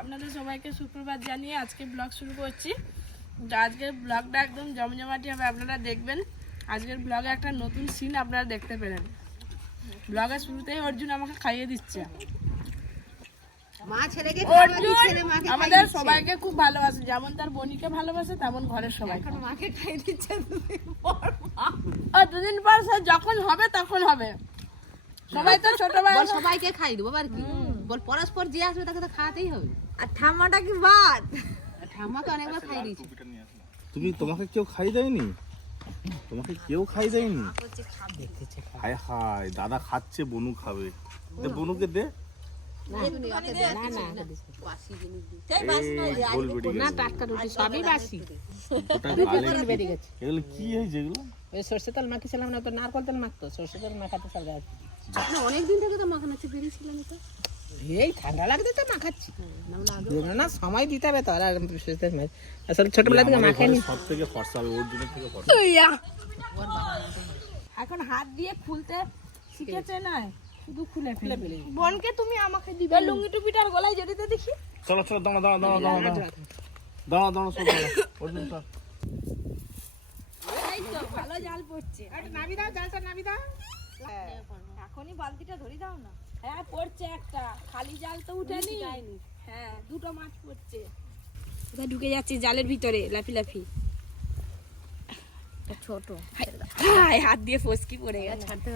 আপনাদের সবাইকে সুপ্রভাত জানিয়ে আজকে ব্লগ শুরু করছি। আজকের ব্লগটা একদম জমজমাটি হবে আপনারা দেখবেন। আজকের ব্লগে একটা নতুন সিন আপনারা দেখতে পেলেন। ব্লগের শুরুতেই অর্জুন আমাকে খাইয়ে দিচ্ছে। আমাদের সবাইকে খুব ভালোবাসে যেমন তার বোনিকে ভালোবাসে তেমন ঘরের সবাই মাকে খাই দিচ্ছে দুদিন পর আর দুদিন পর যখন হবে তখন হবে। সবাই তো বল সবাইকে খাই দেবো আর কি? বল পরস্পর যে আসবে তাকে তো খাওয়াতেই হবে। আর ঠাম্মাটা কি বাদ আর ঠাম্মাকে অনেকবার খাই দিয়েছি। তুমি তোমাকে কেউ খাই দেয়নি? তোমাকে কেউ খাই দেয়নি? হায় হায় দাদা খাচ্ছে বনু খাবে। দে বনুকে দে। সর্ষে তেল না তো নারকল তেল মাখতো সর্ষে তেল মাখাতে সব অনেক দিন থেকে তো মাখানো বেরিয়েছিলাম তো। এই ঠান্ডা লাগতে তো মাখাচ্ছি না না সময় দিতে হবে তো আর আসলে ছোটবেলা থেকে মাখাইনি সব থেকে ফর্সা হবে ওর জন্য থেকে ফর্সা এখন হাত দিয়ে খুলতে শিখেছে না? শুধু খুলে ফেলে। বোনকে তুমি আমাকে দিবে। লুঙ্গি টুপিটার গলায় জড়িতে দেখি। চলো চলো দাঁড়া দাঁড়া দাঁড়া দাঁড়া দাঁড়া দাঁড়া সব দাঁড়া। এই তো ভালো জাল পড়ছে। নাবি দাও জালটা নাবি দাও। এখনই বালতিটা ধরি দাও না। হ্যাঁ পড়ছে একটা। খালি জাল তো উঠেনি। হ্যাঁ দুটো মাছ পড়ছে। কোথায় ঢুকে যাচ্ছে জালের ভিতরে? লাফি লাফি। ছোট। হায় হাত দিয়ে ফসকি পড়ে গেছে। ছাড়তে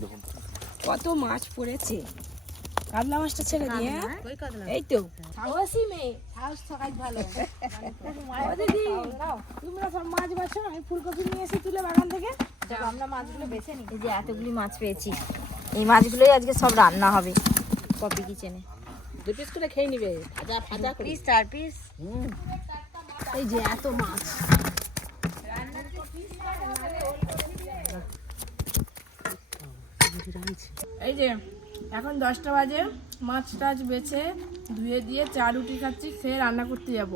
দেখুন। কত মাছ পড়েছে। কাতলা মাছটা ছেড়ে দিয়ে হ্যাঁ? এই তো। সাহসী মেয়ে সাহস থাকাই ভালো। ও দিদি তোমরা সব মাছ বাছো? আমি ফুলকপি নিয়ে এসে তুলে বাগান থেকে। আমরা মাছগুলো বেছে নিই। এই যে এতগুলি মাছ পেয়েছি। এই মাছগুলোই আজকে সব রান্না হবে কপি কিচেনে। দু পিস করে খেয়ে নিবে। ভাজা ভাজা পিস চার পিস এই যে এত মাছ। এই যে এখন দশটা বাজে, মাছ টাছ বেছে ধুয়ে দিয়ে চা রুটি খাচ্ছি, খেয়ে রান্না করতে যাব।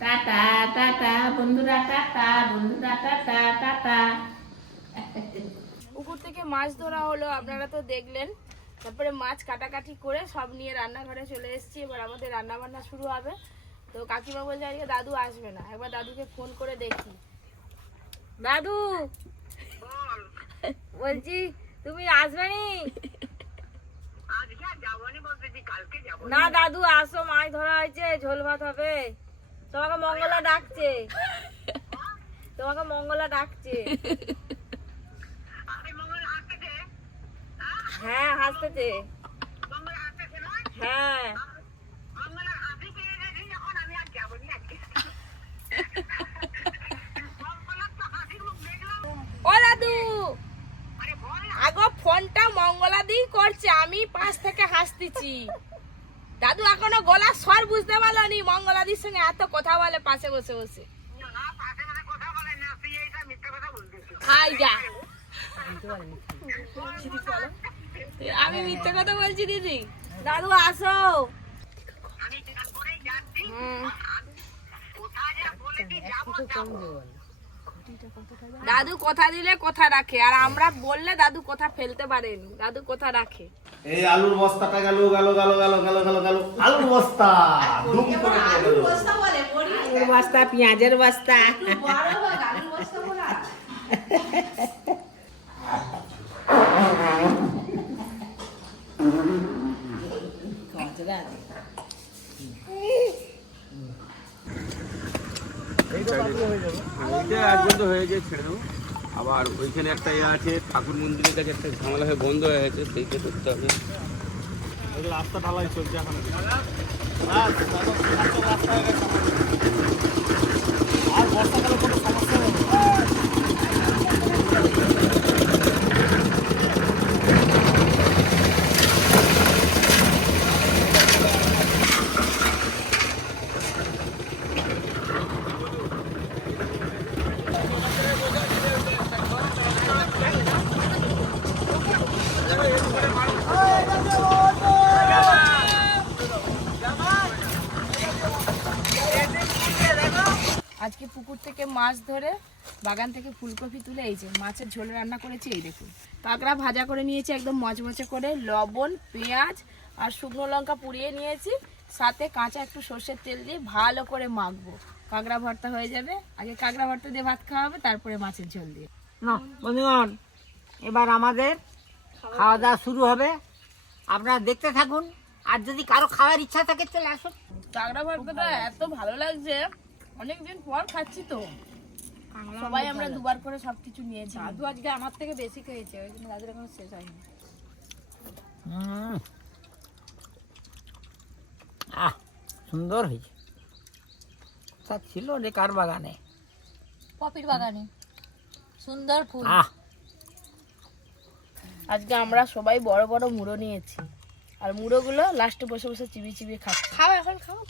টাটা টাটা বন্ধুরা টাটা বন্ধুরা টাটা টাটা পুকুর থেকে মাছ ধরা হলো, আপনারা তো দেখলেন। তারপরে মাছ কাটাকাটি করে সব নিয়ে রান্নাঘরে চলে এসেছি। এবার আমাদের রান্না বান্না শুরু হবে। তো কাকিমা বলছে আজকে দাদু আসবে না। একবার দাদুকে ফোন করে দেখি। দাদু! বলছি, তুমি আসবে নি? না দাদু, আসো, মাছ ধরা হয়েছে, ঝোল ভাত হবে। তোমাকে মঙ্গলা ডাকছে। তোমাকে মঙ্গলা ডাকছে। হ্যাঁ হাসতেছে। হ্যাঁ। ও দাদু! আগো ফোনটা মঙ্গলাদিই করছে আমি পাশ থেকে হাসতেছি। দাদু এখনও গলা স্বর বুঝতে পারলানি মঙ্গলাদির সঙ্গে এত কথা বলে পাশে বসে বসে। হাই যা। আমি মিথ্যে কথা বলছি দিদি। দাদু আসো। দাদু কথা দিলে কথা রাখে আর আমরা বললে দাদু কথা ফেলতে পারেনি। দাদু কথা রাখে। এই আলুর বস্তাটা গেল গেল গেল গেল গেল গেল গেল। আলুর বস্তা দুম করে পড়ে গেল। বস্তা পেঁয়াজের বস্তা। এইটা এক বন্ধ হয়ে যায় ছেড়ে দেবো। আবার ওইখানে একটা ইয়ে আছে ঠাকুর মন্দিরের কাছে একটা ঝামেলা হয়ে বন্ধ হয়ে গেছে সেইটা করতে হবে। রাস্তা ঢালাই চলছে এখন। আর বর্ষাকালে কোনো সমস্যা হবে আজকে পুকুর থেকে মাছ ধরে বাগান থেকে ফুলকপি তুলে এই যে মাছের ঝোল রান্না করেছি এই দেখুন। কাঁকড়া ভাজা করে নিয়েছি একদম মচমচে করে। লবণ পেঁয়াজ আর শুকনো লঙ্কা পুড়িয়ে নিয়েছি। সাথে কাঁচা একটু সর্ষের তেল দিয়ে ভালো করে মাখবো। কাঁকড়া ভর্তা হয়ে যাবে। আগে কাঁকড়া ভর্তা দিয়ে ভাত খাওয়া হবে তারপরে মাছের ঝোল দিয়ে। না বন্ধুগণ এবার আমাদের খাওয়া দাওয়া শুরু হবে। আপনারা দেখতে থাকুন। আর যদি কারও খাওয়ার ইচ্ছা থাকে চলে আসুন। কাঁকড়া ভর্তাটা এত ভালো লাগছে অনেকদিন পর খাচ্ছি তো। সবাই আমরা দুবার করে সবকিছু নিয়েছি। দাদু আজকে আমার থেকে বেশি খেয়েছে ওই জন্য দাদুর এখনও শেষ হয়নি। আহ সুন্দর হয়েছে। তা ছিল রে কার বাগানে? পপির বাগানে। সুন্দর ফুল। আহ। আজকে আমরা সবাই বড় বড় মুড়ো নিয়েছি। আর মুড়োগুলো লাস্টে বসে বসে চিবিয়ে চিবিয়ে খাচ্ছি। খাও এখন খাও।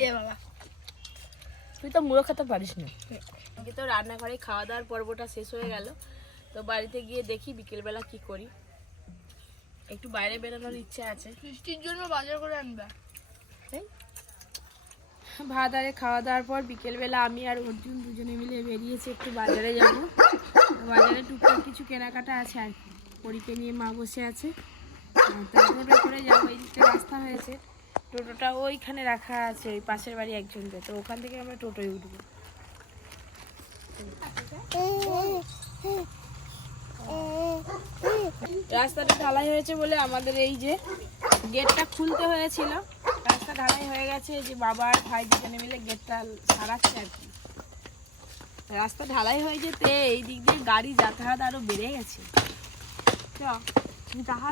এ বাবা। তুই তো মুড়ো খেতে পারিস না। আজকে তো রান্নাঘরে খাওয়া দাওয়ার পর্বটা শেষ হয়ে গেল। তো বাড়িতে গিয়ে দেখি বিকেলবেলা কি করি। একটু বাইরে বেরোনোর ইচ্ছা আছে। বৃষ্টির জন্য বাজার করে আনবা। ভাত আরে খাওয়া দাওয়ার পর বিকেলবেলা আমি আর অর্জুন দুজনে মিলে বেরিয়েছি একটু বাজারে যাব। বাজারে টুকটাক কিছু কেনাকাটা আছে আর কি। পরীকে নিয়ে মা বসে আছে। আর তো টোটো করে যাব এই দিকটা রাস্তা হয়েছে। টোটোটা ওইখানে রাখা আছে ওই পাশের বাড়ি একজনকে। তো ওখান থেকে আমরা টোটোয় উঠবো। রাস্তাটা ঢালাই হয়েছে বলে আমাদের এই যে গেটটা খুলতে হয়েছিল। রাস্তা ঢালাই হয়ে গেছে যে বাবা আর ভাই দুজনে মিলে গেটটা সারাচ্ছে আর কি। রাস্তা ঢালাই হয়ে যেতে এই দিক দিয়ে গাড়ি যাতায়াত আরও বেড়ে গেছে। চ,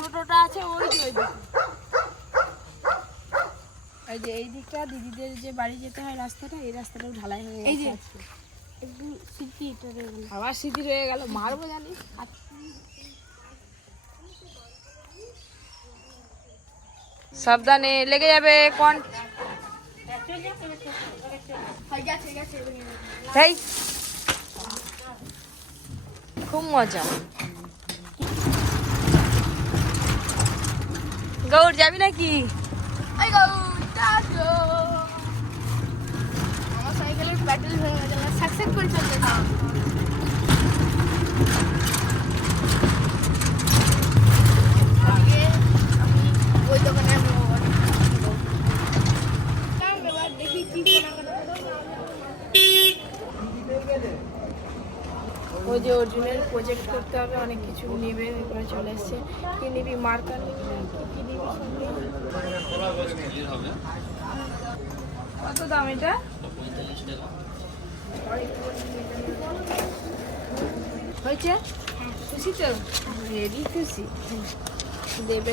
টোটোটা আছে ওই যে ওই দিকে। এই যে এই দিকটা দিদিদের যে বাড়ি যেতে হয় রাস্তাটা এই রাস্তাটাও ঢালাই হয়ে গেছে আজকে। একটু স্মৃতি এটা আবার স্মৃতি রয়ে গেল মারবো জানি। সাবধানে লেগে যাবে কোন? এই খুব মজা। গৌর যাবি নাকি? আমার ব্যাটারি হয়ে গেছে সাকসেস করে চলতে আজকে আমি ওই দোকানে আমি দেখি কি ওই যে অর্জুনের প্রজেক্ট করতে হবে অনেক কিছু নিবে এবার চলে এসছে। কি নিবি মার্কার নিবি না কি কি নিবি সব নিবি? কত দাম এটা? হয়েছে? খুশি তো? রেডি খুশি। দেবে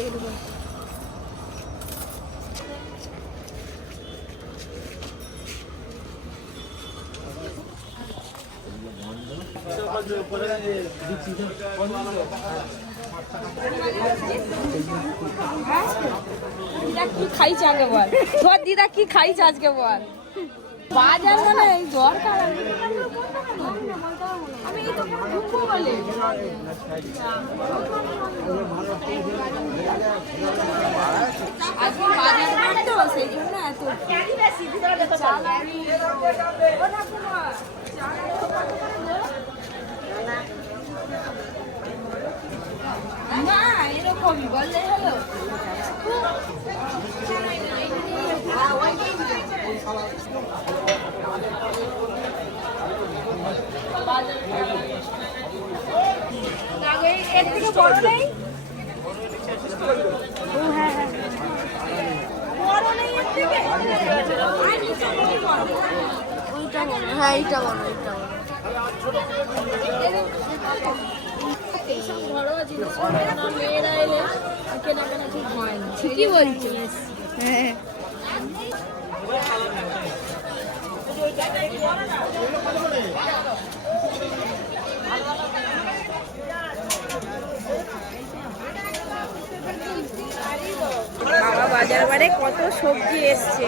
দিদা কি খাইছে আগে বল? তোর দিদা কি খাইছে আজকে বল? বাজার মানে এই দরকার আমি এই তো ঘুরবো বলে আজকে বাজার বার তো সেই জন্য এত চাল আমি? না, এরকমই, বললে হলো এর থেকে বড় নেই? ও হ্যাঁ হ্যাঁ। বড় নেই এর থেকে? আর নিচে থেকে বড় ওইটা বড় হ্যাঁ এইটা বড় এইটা বড়। এইসব ঘরোয়া জিনিসপত্র মেয়েরা এলে কেনাকাটা ঠিক হয় না। ঠিকই বলছো। হ্যাঁ। বাবা বাজার বারে কত সবজি এসছে।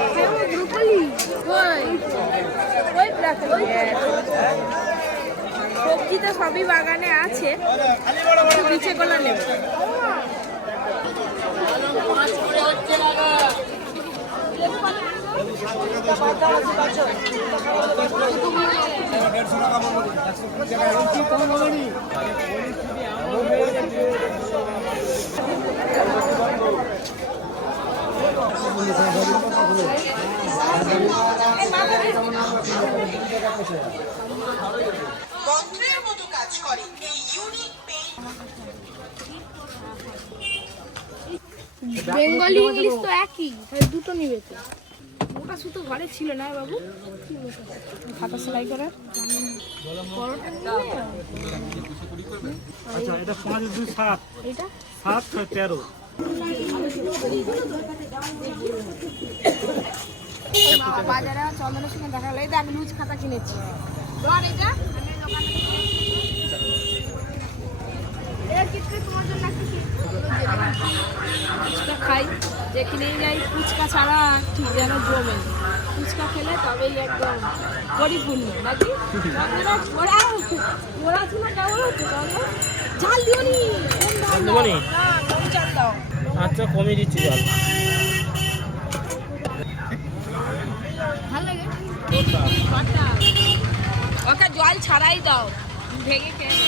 সবজি তো সবই বাগানে আছে। নিচে কত নেব? বেঙ্গলি ইংলিশ তো একই দুটো নিবে তো ওটা শুধু ঘরে ছিল না বাবু? খাতা সেলাই করার আচ্ছা এটা পাঁচ দুই সাত। এটা সাত ছয় তেরো। বাজারে চন্দনের সঙ্গে দেখা হলো। এই দেখ লুজ খাতা কিনেছি। ধর এটা খাই। যেখানেই যাই ফুচকা ছাড়া ঠিক যেন জমে ফুচকা খেলে তবেই একদম পরিপূর্ণ নাকি? চন্দনা, ওরা ওরা ছিল কেমন? হচ্ছে ঝাল দিও নি ঝাল দাও। দাও। আচ্ছা কমিয়ে দিচ্ছি জল ভালো লাগে? ওকে জল ছাড়াই দাও। ভেঙে খেয়ে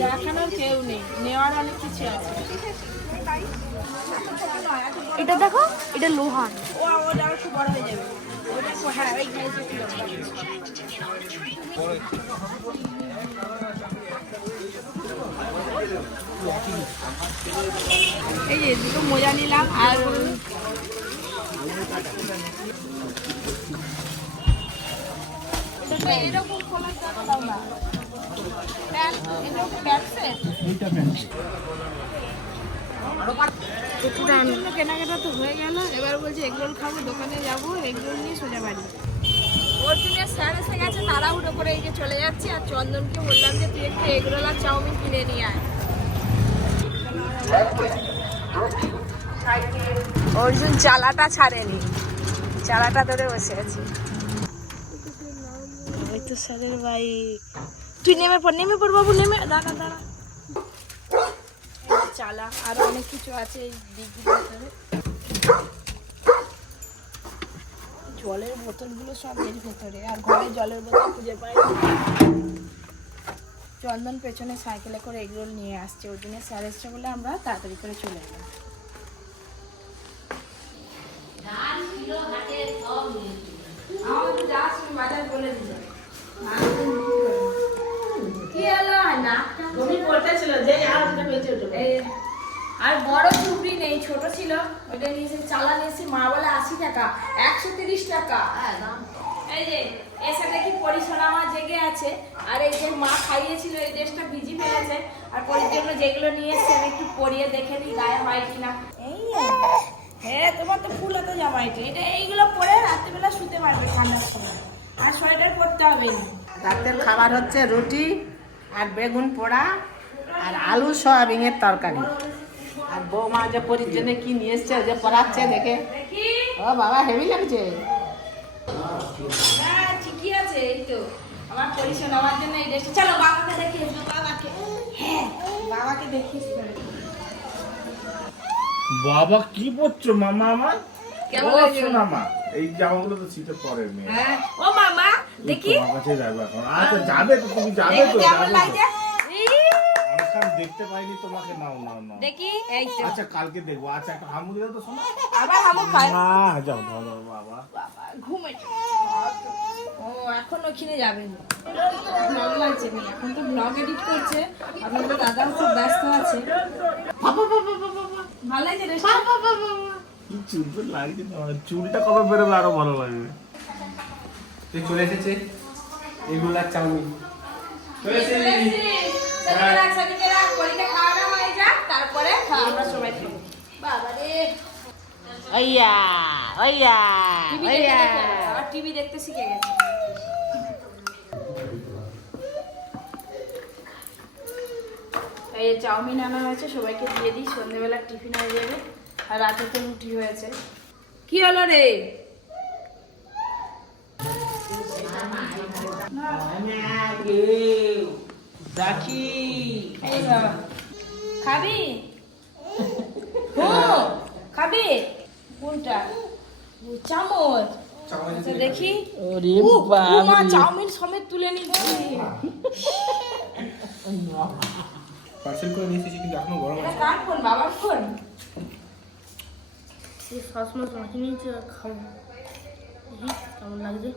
দেখানোর কেউ নেই নেওয়ার অনেক কিছু আছে। এটা দেখো এটা লোহার। ও ওটা একটু বড় হয়ে যাবে। হ্যাঁ। এই যে দুটো মোজা নিলাম আর কেনাকাটা তো হয়ে গেল এবার বলছে এগরোল খাব দোকানে যাব এগরোল নিয়ে সোজা বাড়ি। অর্জুনের স্যার এসে গেছে তাড়াহুড়ো করে এই যে চলে যাচ্ছে আর চন্দনকে বললাম যে তুই একটু এগরোল আর চাউমিন কিনে নিয়ে আয়। অর্জুন চালাটা ছাড়েনি। চালাটা ধরে বসে আছে। তো স্যারের ভাই। তুই নেমে পড় নেমে পড় বাবু নেমে। দাঁড়া দাঁড়া। যে চালা আরও অনেক কিছু আছে এই দিকগুলোর ভিতরে। জলের বোতলগুলো সব এর ভেতরে আর ঘরে জলের বোতল খুঁজে পাই চন্দন পেছনে সাইকেলে করে এগরোল নিয়ে আসছে ওই দিনে স্যার এসছে বলে আমরা তাড়াতাড়ি করে চলে এলাম। আমার তো যাওয়ার বাজার বলে দিল আর বড় চুবড়ি নেই ছোট ছিল। ওটা নিয়েছে চালা নিয়েছি মা বলে আশি টাকা একশো তিরিশ টাকা। এই যে এসে দেখি পরিসরা আমার জেগে আছে। আর এই যে মা খাইয়েছিল এই ড্রেসটা ভিজি ফেলেছে। আর পরের জন্য যেগুলো নিয়ে এসছে আমি একটু পরিয়ে দেখে নিই গায়ে হয় কিনা। এই হ্যাঁ তোমার তো ফুল হতে জামা এটা এটা এইগুলো পরে রাত্রিবেলা শুতে পারবে ঠান্ডার সময়। আর সোয়েটার পরতে হবে না। রাতের খাবার হচ্ছে রুটি আর বেগুন পোড়া আর আলু সয়াবিনের তরকারি। আর বৌমা যে পরির জন্য কি নিয়ে এসছে যে পড়াচ্ছে দেখে। ও বাবা হেভি লাগছে। হ্যাঁ ঠিকই আছে এই তো। আমার পরিচয় আমার জন্য এই ড্রেসটা। চলো বাবাকে বাবাকে। হ্যাঁ বাবাকে দেখিস বাবা কি পড়ছো মামা আমার? কেমন লাগছে? শোনা মা এই জামাগুলো তো শীতে পরে মেয়ে। হ্যাঁ ও মামা দেখি। তোমার কাছে যাবে এখন। আচ্ছা যাবে তো তুমি যাবে তো কেমন দেখতে পাইনি তোমাকে নাও নাও নাও। দেখি এই তো আচ্ছা কালকে দেখব। আচ্ছা একটা হামু দিও তো শোনা আবার আমও খায়। না যাও ধরো বাবা। বাবা ঘুমে ও এখন ওখানে যাবেন ভালো লাগছে না। এখন তো ব্লগ এডিট করছে। আপনাদের দাদাও খুব ব্যস্ত আছে। বাবা বাবা বাবা বাবা ভালো লাগছে রে বাবা বাবা। কি চুল লাগছে না চুলটা কবে বেরোবে আরও ভালো লাগবে? তুই চলে এসেছে? এগুলো আর চাউমিন। চলে টিভি দেখতে শিখে গেছে। এই চাউমিন আনা হয়েছে সবাইকে দিয়ে দিই সন্ধ্যেবেলা টিফিন হয়ে যাবে। আর রাতে তো রুটি হয়েছে। কি হলো রে? খাবি? ও খাবি? কোনটা? চামচ। আচ্ছা দেখি। চাউমিন সমেত তুলে নিচ্ছি। পার্সেল করে নিয়ে এসেছি কিন্তু এখনও গরম আছে। কার ফোন? বাবার ফোন? সস মাছ মাখি নিয়েছি খাব দেখি কেমন লাগছে